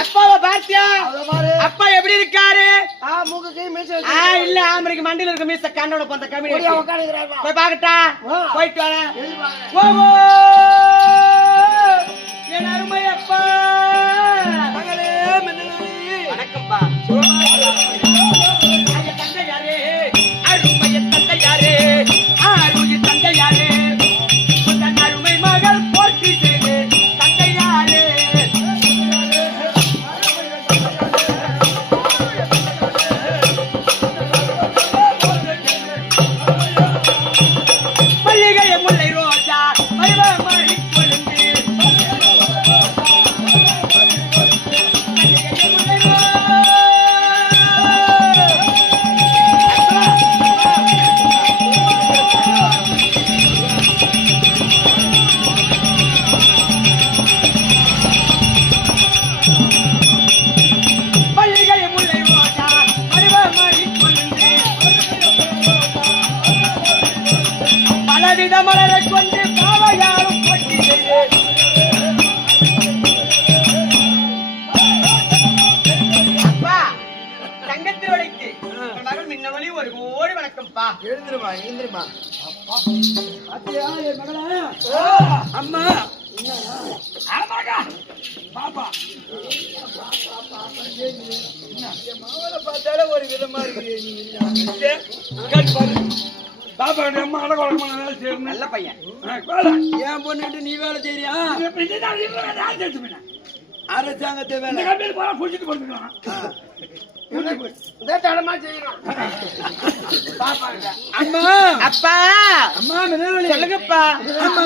அப்பாவை பார்த்தியா? அப்பா எப்படி இருக்காரு? இல்ல ஆமரிக்கு மண்டியில இருக்க மீச கண்ணோட கொஞ்சம் கம்மி போய் பாக்கட்டா? போயிட்டு வரேன். என் அருமை அப்பா வணக்கம்பா. தந்தை யாரு? அருமைய தந்தை யாரு? அருமைய தந்தை யாரு? அருமை மகள் போட்டி செய்து தந்தை யாரு? மல்லிகை முல்லை ரோஜா மருவமணி கொழுந்து மலரை கொண்டு காவையாரும் போட்டி செய்து அப்பா தங்கத்திரோடைக்கு மகள் மின்னவழி ஒரு கோடி வணக்கம்ப்பா. எழுந்துருமா எழுந்துருமா. அம்மா ஆமாக்கா பாப்பா மாவளை பார்த்தாலே ஒரு விதமா இருக்கு. பாப்பா அம்மா அடகுழம்பு நல்ல பையன். என் பொண்ணு நீ வேலை செய்யறியா? அரசாங்கத்தை வேலை குடிச்சிட்டு போட்டுக்கலாம். அம்மா அப்பா அம்மா சொல்லுங்கப்பா. அம்மா